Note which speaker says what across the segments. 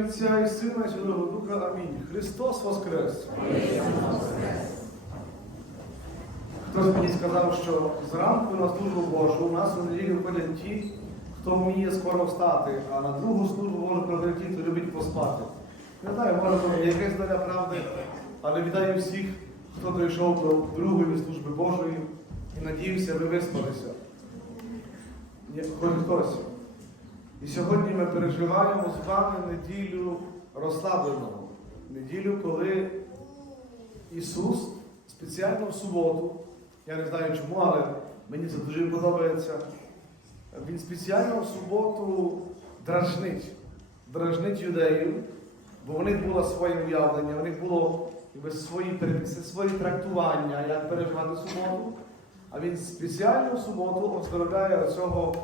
Speaker 1: Отця і Сина і Святого Духа. Амінь. Христос Воскрес! Хтось мені сказав, що зранку на службу Божу у нас у неділю ходять ті, хто вміє скоро встати, а на другу службу можуть приходити ті, хто любить поспати. Не знаю, може то якась доля правди, але вітаю всіх, хто дійшов до другої служби Божої і надіюся, ви виспалися. Хоч хтось. І сьогодні ми переживаємо з вами неділю розслабленого. Неділю, коли Ісус спеціально в суботу, я не знаю чому, але мені це дуже подобається. Він спеціально в суботу дражнить, дражнить юдеїв, бо в них було своє уявлення, в них було якби, свої, свої трактування, як переживати суботу. А він спеціально в суботу оздоровляє цього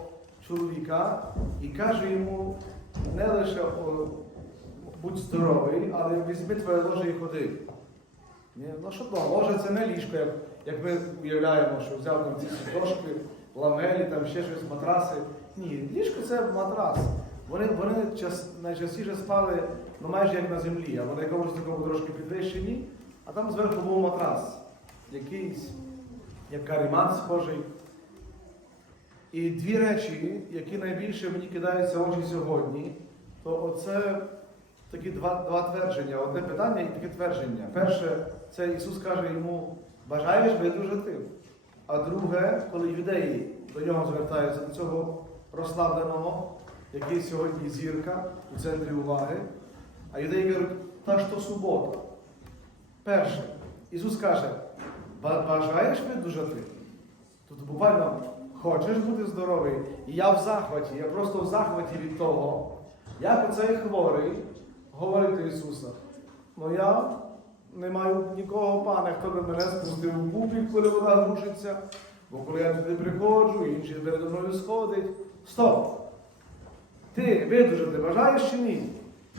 Speaker 1: чоловіка і каже йому не лише будь здоровий, але візьми твоє ложе і ходи. Ну що то, ложе це не ліжко, як, як ми уявляємо, що взяв там ці дошки, ламелі, там ще щось, матраси. Ні, ліжко це матрас. Вони, вони час, найчастіше спали ну, майже як на землі, або на якомусь такому трошки підвищенні, а там зверху був матрас. Якийсь, як карімат схожий. І дві речі, які найбільше мені кидаються в очі сьогодні, то оце такі два, два твердження. Одне питання і таке твердження. Перше, це Ісус каже йому, бажаєш видужати. А друге, коли юдеї до нього звертаються, до цього розслабленого, який сьогодні зірка у центрі уваги, а юдеї кажуть, та ж то субота. Перше, Ісус каже, бажаєш видужати? Тут буквально хочеш бути здоровий, і я в захваті, я просто в захваті від того, як оцей хворий говорить Ісуса. Ну я не маю нікого, пане, хто би мене спустив у купік, коли вода глушиться, бо коли я туди приходжу, інший передо мною сходить. Стоп! Ти видужати бажаєш чи ні?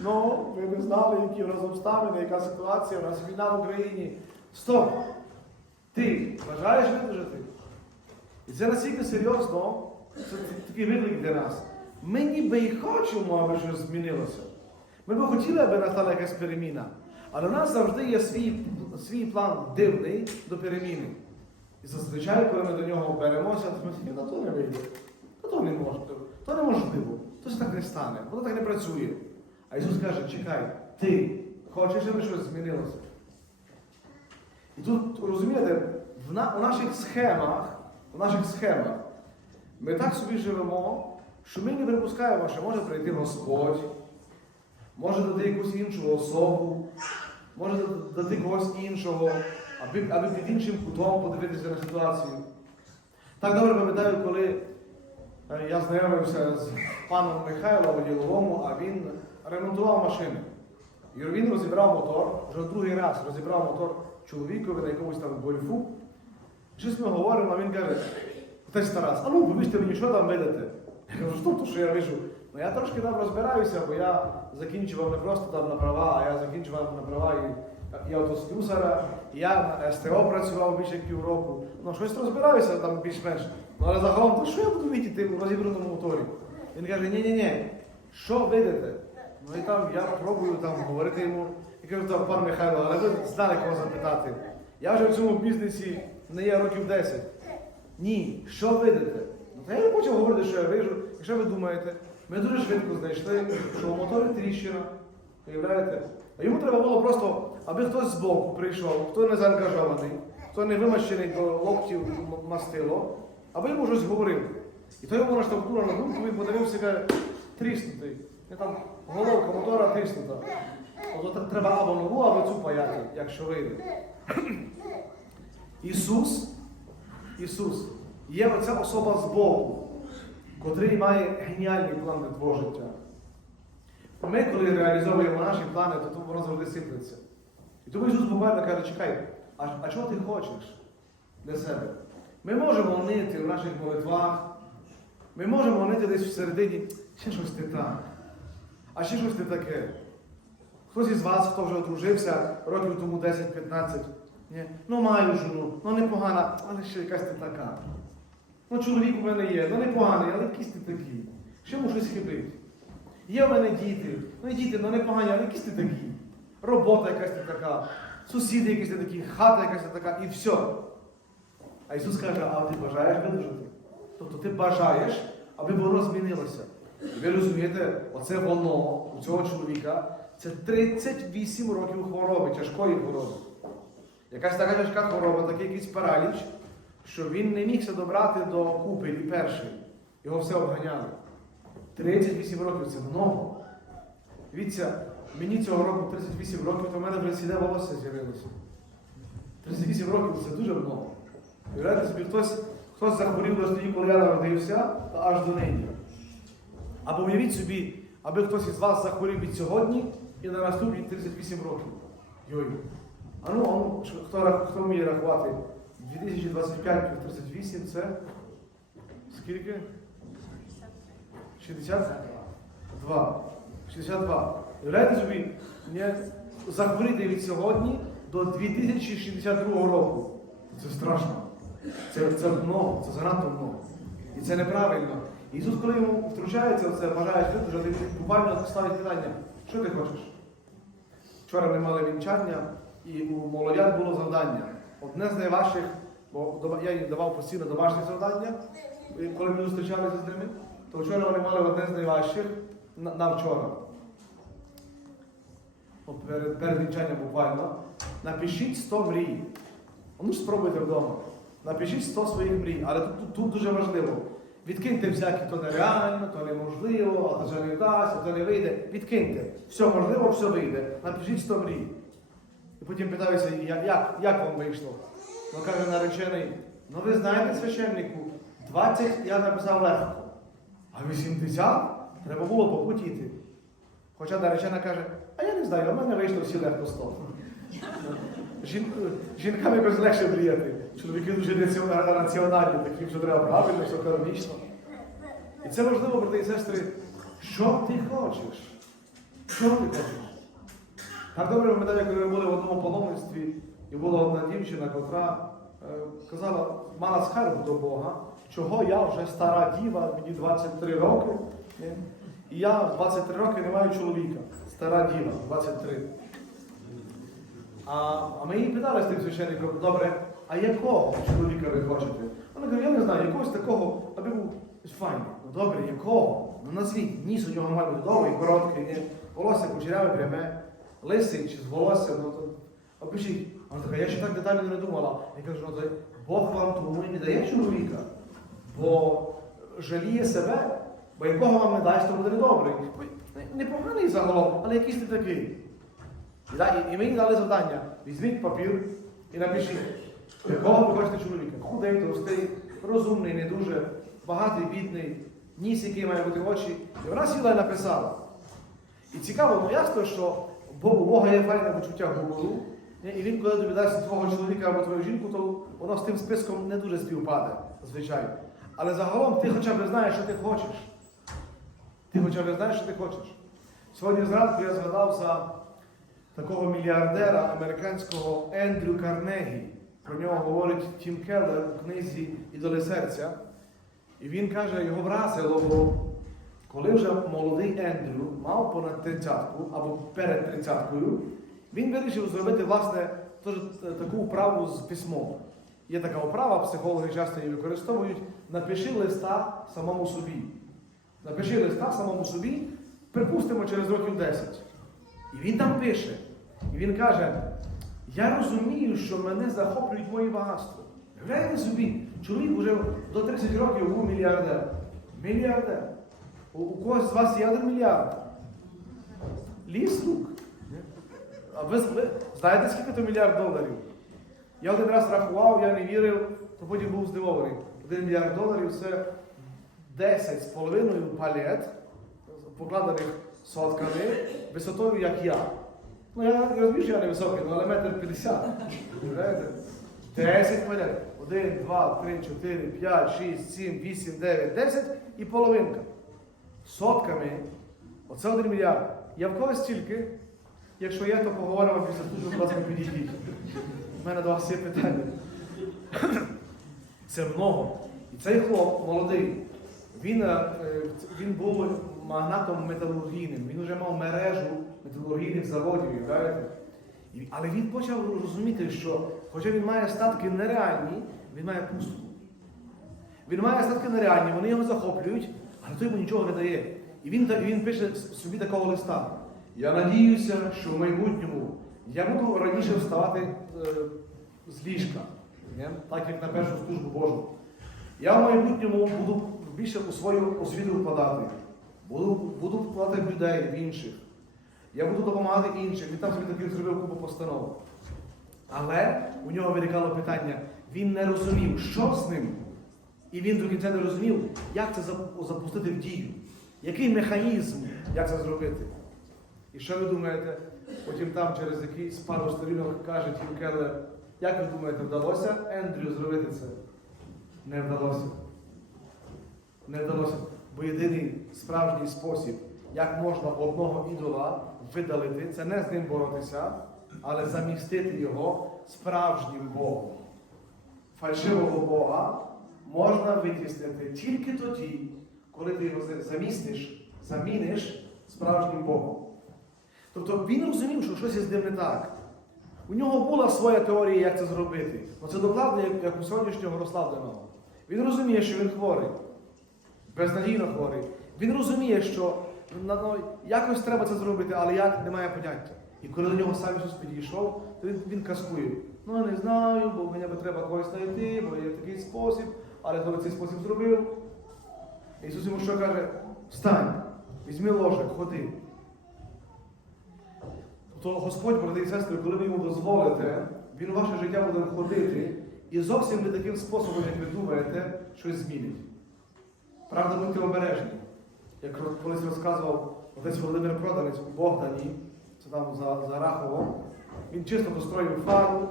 Speaker 1: Ну, ви б знали, які в нас обставини, яка ситуація, у нас війна в Україні. Стоп! Ти бажаєш видужати? І це настільки серйозно, це такий виклик для нас. Ми ніби і хочемо, аби щось змінилося. Ми би хотіли, аби настала якась переміна. Але у нас завжди є свій, свій план дивний до переміни. І зазвичай, коли ми до нього беремося, то ми такі, «Та то не вийде, та то не може, то неможливо, то це так не стане, воно так не працює. А Ісус каже, чекай, ти хочеш, аби щось змінилося. І тут, розумієте, в на, у наших схемах, у наших схемах ми так собі живемо, що ми не припускаємо, що може прийти Господь, може дати якусь іншу особу, може дати когось іншого, аби, аби під іншим кутом подивитися на ситуацію. Так добре пам'ятаю, коли е, я знайомився з паном Михайлом Діловому, а він ремонтував машини. І він розібрав мотор, вже другий раз розібрав мотор чоловікові на якомусь там гольфу. Щось ми говоримо, а він каже, отець Тарас, а ну повіжте мені, що там видите? Я кажу, що то, що я вижу? Ну я трошки там розбираюся, бо я закінчував не просто там на права, а я закінчував на права і, і автослюсара, я на СТО працював більше як півроку. Ну щось розбираюся там більш-менш. Ну але загалом, то що я буду видіти в розібраному моторі? Він каже, ні-ні-ні, що видите? Ну і там я пробую там говорити йому. І кажу, там, пан Михайло, але ви знали кого запитати. Я вже в цьому бізнесі не є років 10. Ні, що видите? Ну, та я не почав говорити, що я вижу. І що ви думаєте? Ми дуже швидко знайшли, що у моторі тріщина. Уявляєте? А йому треба було просто, аби хтось збоку прийшов, хто не заангажований, хто не вимащений до локтів мастило, аби йому щось говорив. І то йому наштовхнуло на думку, він подивився, каже, тріснутий. І там головка мотора тріснута. Тобто треба або нову, або цю паяти, якщо вийде. Ісус, Ісус є оця особа з Богу, котрий має геніальний план для твого життя. Ми, коли реалізовуємо наші плани, то воно завжди сиплеться. І тому Ісус буквально каже, чекай, а, а чого ти хочеш для себе? Ми можемо нити в наших молитвах, ми можемо нити десь всередині, ще щось не так, а ще щось не таке. Хтось із вас, хто вже одружився років тому 10-15, ні? ну маю жону, ну непогана, але ще якась не така. Ну чоловік у мене є, ну непоганий, але якийсь не такий. Ще йому щось хибить. Є в мене діти. Ну і діти, ну не погані, але якісь ти такі. Робота якась ти така, сусіди якісь ти такі, хата якась ти така, і все. А Ісус каже, а ти бажаєш видужати? Тобто ти бажаєш, аби воно змінилося. І ви розумієте, оце воно у цього чоловіка це 38 років хвороби, тяжкої хвороби. Якась така тяжка хвороба, такий якийсь параліч, що він не мігся добрати до купелі першої. Його все обганяли. 38 років це много. Дивіться, мені цього року 38 років, то в мене вже сіде волосся з'явилося. 38 років це дуже много. Уявляєте собі, хтось, хтось захворів до тоді, коли я народився, аж до нині. Або уявіть собі, аби хтось із вас захворів від сьогодні і на наступні 38 років. Йой. А ну, ну, хто, хто вміє рахувати? 2025 плюс 38 це скільки? 62. 62. Уявляєте собі, захворіти від сьогодні до 2062 року. Це страшно. Це, це много, це занадто много. І це неправильно. Ісус, коли йому втручається в це, бажаєш видужати, буквально ставить питання, що ти хочеш? Вчора ми мали вінчання, і у молодят було завдання. Одне з найважчих, бо я їм давав постійно домашнє завдання, коли ми зустрічалися з ними, то вчора вони мали одне з найважчих на, на вчора. От Перед, перед вінчанням буквально. Напишіть 100 мрій. Ну ж спробуйте вдома. Напишіть 100 своїх мрій, але тут, тут дуже важливо. Відкиньте всякі, то нереально, то неможливо, а то вже не вдасться, то не вийде. Відкиньте. Все можливо, все вийде. Напишіть 100 мрій. І потім питаюся, як, як, як вам вийшло? Ну каже наречений, ну ви знаєте священнику, 20 я написав легко, а 80 треба було попутіти. Хоча наречена каже, а я не знаю, у мене вийшло всі легко 100. Жін, жінкам якось легше мріяти. Чоловіки дуже раціональні, такі, що треба правильно, все економічно. І це важливо, брати і сестри, що ти хочеш? Що ти хочеш? Так добре пам'ятаю, коли ми були в одному паломництві, і була одна дівчина, котра е, казала, мала скаргу до Бога, чого я вже стара діва, мені 23 роки, і я 23 роки не маю чоловіка. Стара діва, 23. А, а ми її питали з тим священником, добре, а якого чоловіка ви хочете? Вона каже, я не знаю, якогось такого, аби був файний. Ну добре, якого? Ну назвіть, ніс у нього має бути довгий, короткий, волосся кучеряве, пряме, лисий чи з волоссям, ну то опишіть. Вона така, я ще так детально не думала. Я кажу, ну то Бог вам тому і не дає чоловіка, бо жаліє себе, бо якого вам не дасть, то буде недобрий. Непоганий загалом, але якийсь не такий. І, і, і мені дали завдання. Візьміть папір і напишіть, якого ви хочете чоловіка. Худий, товстий, розумний, не дуже, багатий, бідний, ніс, який має бути очі. І вона сіла і написала. І цікаво, ну ясно, що Бо- у Бога є файне почуття гумору. І він, коли тобі дасть твого чоловіка або твою жінку, то воно з тим списком не дуже співпаде, звичайно. Але загалом ти хоча б знаєш, що ти хочеш. Ти хоча б знаєш, що ти хочеш. Сьогодні зранку я згадав за такого мільярдера американського Ендрю Карнегі. Про нього говорить Тім Келлер у книзі Ідоли серця. І він каже, його вразило, бо коли вже молодий Ендрю мав понад тридцятку або перед тридцяткою, він вирішив зробити власне е, таку вправу з письмом. Є така вправа, психологи часто її використовують. Напиши листа самому собі. Напиши листа самому собі, припустимо, через років 10. І він там пише. І він каже: Я розумію, що мене захоплюють мої багатства. Уявляєте собі, чоловік вже до 30 років був мільярдер. Мільярдер. У, когось з вас є один мільярд. Ліс рук. А ви, знаєте, скільки то мільярд доларів? Я один раз рахував, я не вірив, то потім був здивований. Один мільярд доларів це 10 з половиною палет, покладених сотками, висотою, як я. Ну, я розумію, що я не високий, ну, але метр 50. 10 палет. 1, 2, 3, 4, 5, 6, 7, 8, 9, 10 і половинка. Сотками. Оце один мільярд. Я в когось стільки. Якщо є, то поговоримо після служби, будь ласка, підійдіть. У мене до вас є питання. Це много. І цей хлоп молодий, він, е, він був магнатом металургійним, він вже мав мережу металургійних заводів, уявляєте? Але він почав розуміти, що хоча він має статки нереальні, він має пустку. Він має статки нереальні, вони його захоплюють, але той йому нічого не дає. І він, та- він пише собі такого листа. Я надіюся, що в майбутньому я буду раніше вставати е, з ліжка, так як на першу службу Божу. Я в майбутньому буду більше у свою освіту вкладати. Буду, буду вкладати в людей, в інших. Я буду допомагати іншим. Він там собі таких зробив купу постанов. Але у нього виникало питання, він не розумів, що з ним. І він до кінця не розумів, як це запустити в дію. Який механізм, як це зробити. І що ви думаєте? Потім там через якийсь пару сторінок каже Тім Келлер, як ви думаєте, вдалося Ендрю зробити це? Не вдалося. Не вдалося. Бо єдиний справжній спосіб, як можна одного ідола видалити, це не з ним боротися, але замістити його справжнім Богом. Фальшивого Бога можна витіснити тільки тоді, коли ти його замістиш, заміниш справжнім Богом. Тобто він розумів, що щось із ним не так. У нього була своя теорія, як це зробити. Ну це докладно, як, у сьогоднішнього розслабленого. Він розуміє, що він хворий, безнадійно хворий. Він розуміє, що ну, якось треба це зробити, але як немає поняття. І коли до нього сам Ісус підійшов, то він, він каскує. Ну я не знаю, бо мені треба когось знайти, бо є такий спосіб, але би цей спосіб зробив. Ісус йому що каже? Встань, візьми ложик, ходи. Тобто Господь, брати і сестри, коли ви йому дозволите, Він у ваше життя буде входити і зовсім не таким способом, як ви думаєте, щось змінить. Правда, будьте обережні. Як колись розказував отець Володимир Проданець у Богдані, це там за, за Раховом, він чисто построїв фару,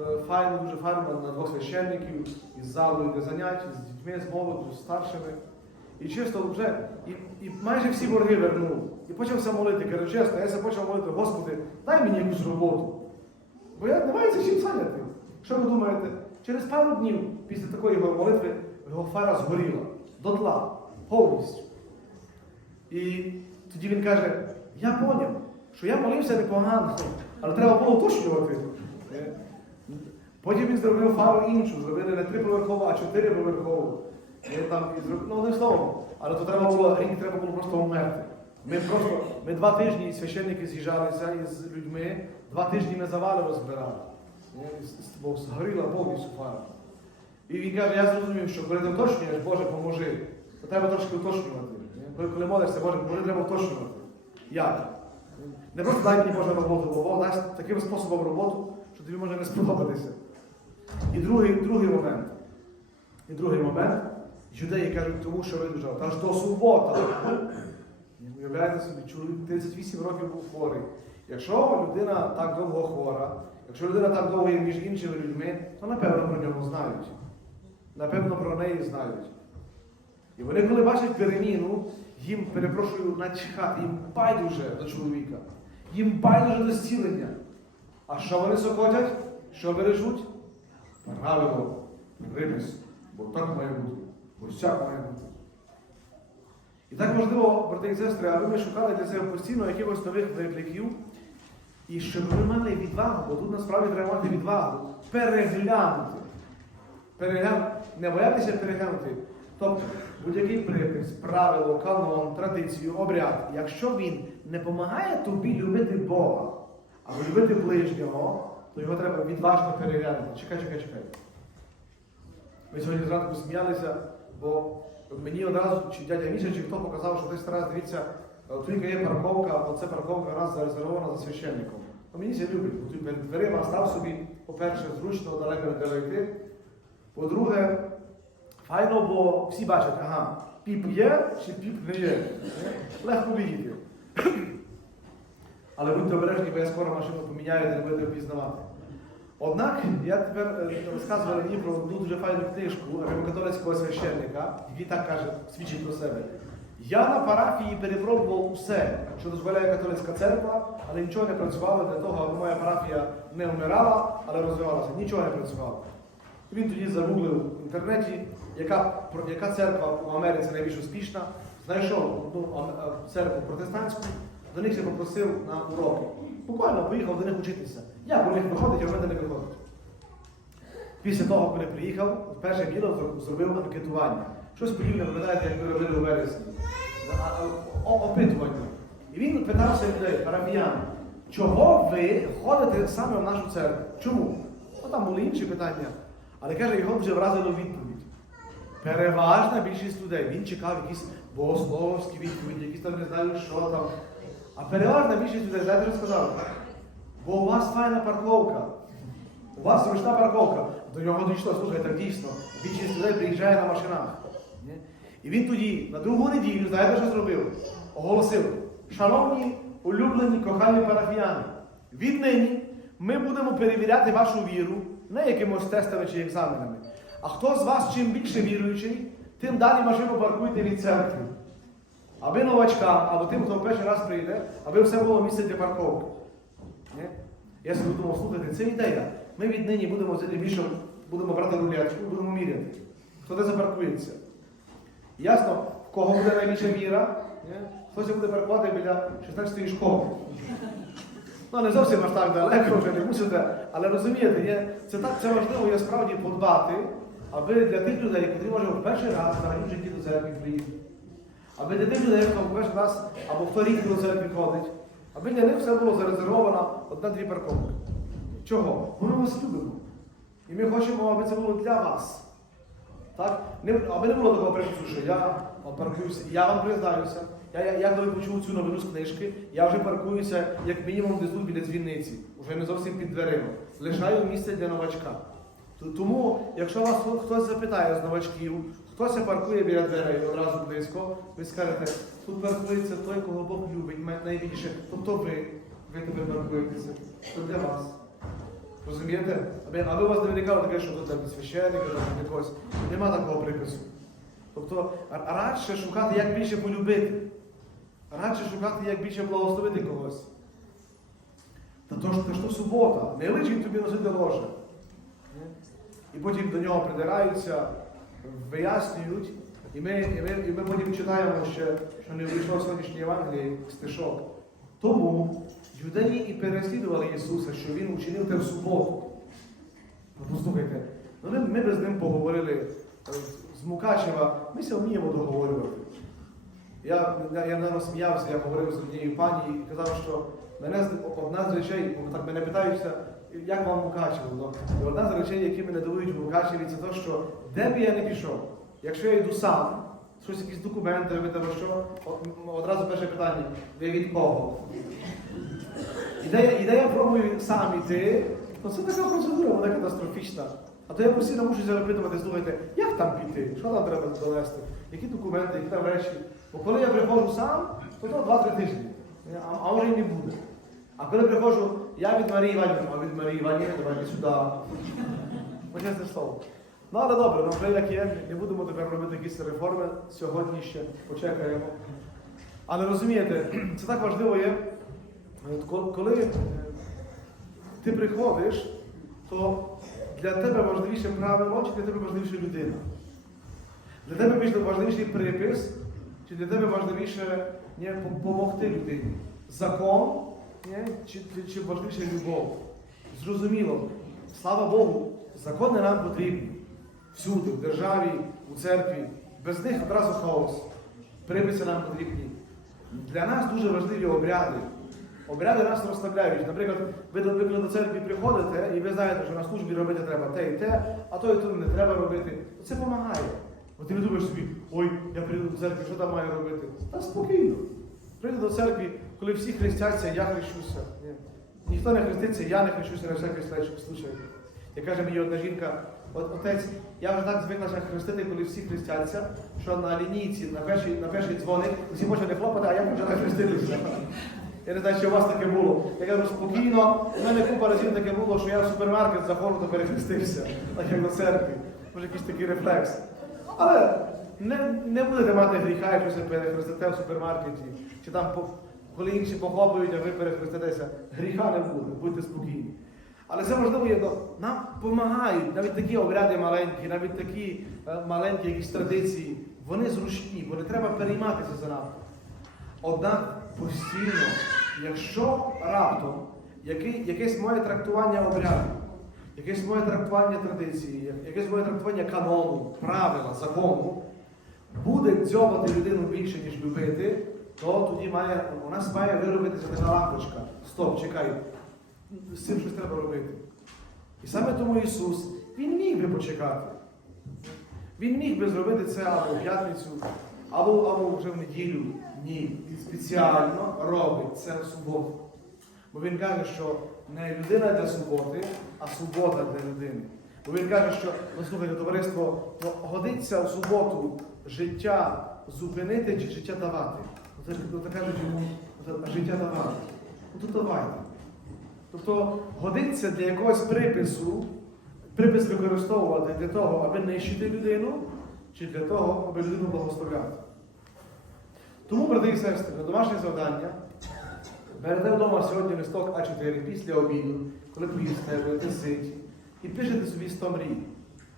Speaker 1: е, файну дуже фару на двох священників із залою для занять, з дітьми, з молоду, з старшими. І чисто вже, і, і майже всі борги вернув. І почався молити, каже, чесно, я почав молити, Господи, дай мені якусь роботу. Бо я не маю за чим зайняти. Що ви думаєте? Через пару днів після такої його молитви його фара згоріла дотла, повністю. І тоді він каже, я поняв, що я молився непогано, але треба було уточнювати. Потім він зробив фару іншу, зробили не триповерхову, а чотириповерхову. Е, Там, і зроб- ну, одним словом, але то треба було, рік треба було просто вмерти. Ми просто, ми два тижні священники з'їжджалися із людьми, два тижні ми завали розбирали. С- Бо згоріла повністю фара. І він каже, я зрозумів, що коли ти уточнюєш, Боже, поможи, то треба трошки уточнювати. Коли молишся, Боже, Боже, треба уточнювати. Як? Не просто дай мені Боже роботу, бо Бог дасть таким способом роботу, тобі може не сподобатися. І другий, другий момент. І другий момент. Юдеї кажуть, тому що видужав. Та ж то субота. Уявляєте собі, чоловік 38 років був хворий. Якщо людина так довго хвора, якщо людина так довго є між іншими людьми, то напевно про нього знають. Напевно, про неї знають. І вони, коли бачать переміну, їм, перепрошую, начихати, їм байдуже до чоловіка, їм байдуже до зцілення. А що вони сокотять? Що бережуть? Правило, римес, бо так має бути, бо сяк має бути. І так важливо, брати і сестри, аби ми шукали для себе постійно якихось нових викликів, і щоб ми мали відвагу, бо тут насправді треба мати відвагу, переглянути. Переглянути, не боятися переглянути. Тобто будь-який припис, правило, канон, традицію, обряд, якщо він не допомагає тобі любити Бога, або любити ближнього, то його треба відважно переглянути. Чекай, чекай, чекай. Ми сьогодні зранку сміялися, бо мені одразу чи дядя Міша, чи хто показав, що десь раз дивіться, тільки є парковка, бо це парковка нас зарезервована за священником. Ну, мені це любить, бо тут перед дверима став собі, по-перше, зручно, далеко не йти. По-друге, файно, бо всі бачать, ага, піп є чи піп не є. Легко видіти. Але будьте обережні, бо я скоро машину поміняю, не будете впізнавати. Однак я тепер е, розказую мені про одну дуже файну книжку римокатолицького священника, який так каже, свідчить про себе. Я на парафії перепробував усе, що дозволяє католицька церква, але нічого не працювало для того, аби моя парафія не вмирала, але розвивалася. Нічого не працювало. Він тоді загуглив в інтернеті, яка, яка церква в Америці найбільш успішна. знайшов одну церкву протестантську, до них я попросив на уроки. Буквально поїхав до них учитися. Як у них виходить, а в мене не виходить. Після того, коли приїхав, перше діло зробив анкетування. Щось подібне, пам'ятаєте, як ми робили у вересні. Опитування. І він питався людей, парафіян, чого ви ходите саме в нашу церкву? Чому? Ну там були інші питання. Але каже, його вже вразило відповідь. Переважна більшість людей. Він чекав якісь богословські відповіді, якісь там не знаю, що там. А переважна більшість людей, знаєте, що сказав? Бо у вас файна парковка. У вас зручна парковка. До нього дійшло, слухай, так дійсно. Більшість людей приїжджає на машинах. І він тоді, на другу неділю, знаєте, що зробив? Оголосив: шановні, улюблені, кохані парафіяни, віднині ми будемо перевіряти вашу віру не якимось тестами чи екзаменами. А хто з вас чим більше віруючий, тим далі машину паркуйте від церкви. Аби новачкам, або тим, хто перший раз прийде, аби все було місце для парковки. Ні? Я собі думав, слухайте, це ідея. Ми віднині будемо більше, будемо брати рулячку, будемо міряти. Хто де запаркується. Ясно, в кого буде найбільша віра, ні? хтось буде паркувати біля 16-ї школи. Ну, не зовсім аж так далеко вже не мусите, але розумієте, є, це так це важливо є справді подбати, аби для тих людей, які може в перший раз взагалі в житті до церкви приїхати. Аби для тих людей, хто в перший раз або рік до церкви ходить, аби для них все було зарезервовано одна-дві парковки. Чого? Бо ми вас любимо. І ми хочемо, аби це було для вас. Так? Не, аби не було такого припису, що я паркуюся, я вам признаюся. Я, я, я коли почув цю новину з книжки, я вже паркуюся як мінімум десь тут біля дзвіниці, вже не зовсім під дверима. Лишаю місце для новачка. Тому, якщо вас хтось запитає з новачків, хтось паркує біля дверей одразу близько, ви скажете, тут паркується той, кого Бог любить найбільше. Тобто ви, ви тебе паркуєтеся. Це для вас. Розумієте? Аби, аби у вас не виникало таке, що тут там священника, там якогось. Нема такого припису. Тобто радше шукати, як більше полюбити. Радше шукати, як більше благословити когось. Та то ж то субота, не личить тобі носити ложе. І потім до нього придираються, вияснюють, і ми, і ми, і ми потім читаємо ще, що не вийшло в сьогоднішній Євангелії стишок. Тому юдеї і переслідували Ісуса, що Він учинив те в суботу. Ну, послухайте, ну ми, ми би з ним поговорили е, з Мукачева, ми ся вміємо договорювати. Я, я, я навіть сміявся, я говорив з однією пані і казав, що мене одна з речей, бо так мене питаються, як вам Мукачево? Ну, і одна з речей, які мене дивують в Мукачеві, це те, що де б я не пішов, якщо я йду сам, щось якісь документи робити, або що, одразу перше питання, ви від кого? Ідея, ідея пробую сам іти, то це така процедура, вона катастрофічна. А то я постійно мушу запитувати, слухайте, як там піти? Що там треба довести? Які документи, які там речі? Бо коли я приходжу сам, то то 2-3 тижні. А, а може і не буде. А коли приходжу, я від Марії Іванівни, а від Марії Іванівни, давайте сюди. Почесне слово. Ну, але добре, ну вже як є, не будемо тепер робити якісь реформи сьогодні ще, почекаємо. Але розумієте, це так важливо є, коли е, ти приходиш, то для тебе важливіше правило, чи для тебе важливіше людина? Для тебе більш важливіший припис, чи для тебе важливіше ні, допомогти людині? Закон, чи, чи, важливіше любов? Зрозуміло, слава Богу, закони нам потрібні. Всюди, в державі, у церкві. Без них одразу хаос. Приписи нам потрібні. Для нас дуже важливі обряди. Обряди нас розслабляють. Наприклад, ви до, до церкви приходите і ви знаєте, що на службі робити треба те і те, а то і то не треба робити. Це допомагає. От ти не думаєш собі, ой, я прийду до церкви, що там маю робити? Та спокійно. Прийду до церкви, коли всі хрестяться, я хрещуся. Ні. Ніхто не хреститься, я не хрещуся на всякий случай. Як каже мені одна жінка, от отець, я вже так звикла хрестити, коли всі хрестяться, що на лінійці, на перший, на перший дзвоник, всі почали хлопати, а я почала хреститися. Я не знаю, що у вас таке було. Я кажу, спокійно, у мене купа разів таке було, що я в супермаркет заходжу, то перехрестився, так як до церкви. Може якийсь такий рефлекс. Але не, не будете мати гріха, якщо перехрестите в супермаркеті, чи там, коли інші похлопають, а ви перехреститеся. Гріха не буде, будьте спокійні. Але це важливо є, нам допомагають навіть такі обряди маленькі, навіть такі е, маленькі якісь традиції вони зручні, бо не треба перейматися занадто. Однак постійно, якщо раптом який, якесь моє трактування обряду, якесь моє трактування традиції, якесь моє трактування канону, правила, закону, буде дзьобати людину більше, ніж любити, то тоді має, у нас має виробитися така лампочка. Стоп, чекай, з цим щось треба робити. І саме тому Ісус, Він міг би почекати. Він міг би зробити це або в п'ятницю, або, або вже в неділю. Ні. Він спеціально робить це в суботу. Бо він каже, що не людина для суботи, а субота для людини. Бо він каже, що, ну слухайте, товариство, ну, годиться в суботу життя зупинити чи життя давати. Ну, кажуть йому, оце, життя давати. Ну то давайте. Тобто годиться для якогось припису, припис використовувати для того, аби нищити людину, чи для того, аби людину благословляти. Тому, брати і сестри, на домашнє завдання берете вдома сьогодні листок А4 після обіду, коли поїсте, будете ситі, і пишете собі 100 мрій.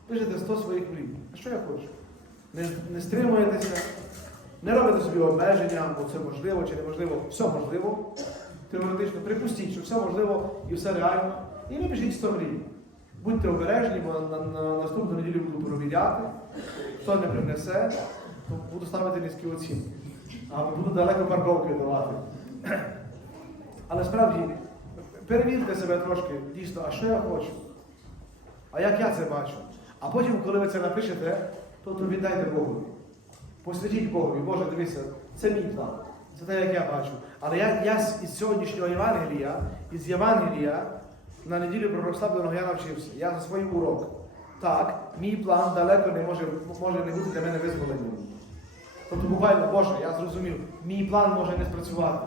Speaker 1: Пишете 100 своїх мрій. А що я хочу? Не, не стримуєтеся, не робите собі обмеження, бо це можливо чи неможливо. Все можливо. Теоретично припустіть, що все можливо і все реально. І напишіть 100 мрій. Будьте обережні, бо на, на, на наступну неділю буду провіряти. Хто не принесе, то буду ставити низькі оцінки. А буду далеко парковки давати. Але справді, перевірте себе трошки, дійсно, а що я хочу? А як я це бачу? А потім, коли ви це напишете, то, то віддайте Богові. Посвятіть Богові, Боже, дивися, це мій план. Це те, як я бачу. Але я, я із сьогоднішнього Євангелія, із Євангелія на неділю про розслабленого я навчився. Я за свій урок. Так, мій план далеко не може, може не бути для мене визволенням. Тобто буквально, Боже, я зрозумів, мій план може не спрацювати.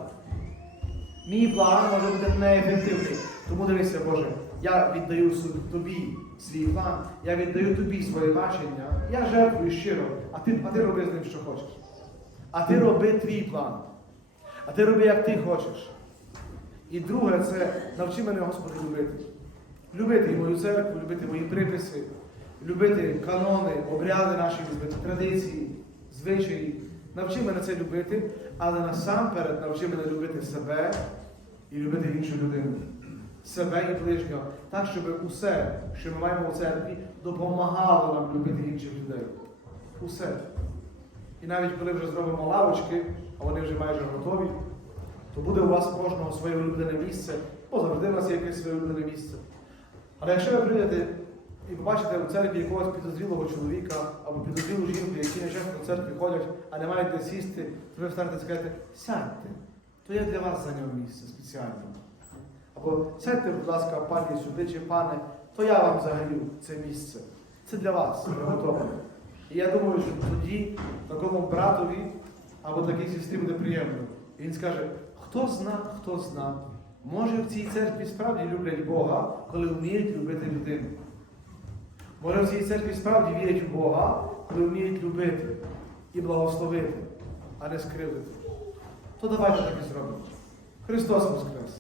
Speaker 1: Мій план може бути неефективний. Тому дивися, Боже, я віддаю тобі свій план, я віддаю тобі своє бачення, я жертвую щиро, а ти, а ти роби з ним, що хочеш. А ти роби твій план. А ти роби, як ти хочеш. І друге, це навчи мене, Господи, любити. Любити мою церкву, любити мої приписи, любити канони, обряди наші, традиції, звичаї. Навчи мене це любити, але насамперед навчи мене любити себе і любити іншу людину. Себе і ближнього. Так, щоб усе, що ми маємо у церкві, допомагало нам любити інших людей. Усе. І навіть коли вже зробимо лавочки, а вони вже майже готові, то буде у вас кожного своє улюблене місце, бо завжди у нас є якесь своє улюблене місце. Але якщо ви прийдете і побачите у церкві якогось підозрілого чоловіка або підозрілу жінку, які нечесно до церкви ходять, а не мають де сісти, то ви встанете і скажете, сядьте, то я для вас зайняв місце спеціально. Або сядьте, будь ласка, пані сюди чи пане, то я вам загаю це місце. Це для вас приготовлене. І я думаю, що тоді такому братові або такій сестрі буде приємно. І він скаже, хто зна, хто зна, може в цій церкві справді люблять Бога, коли вміють любити людину. Може в цій церкві справді вірять в Бога, коли вміють любити і благословити, а не скривдити. То давайте так і зробимо. Христос Воскрес!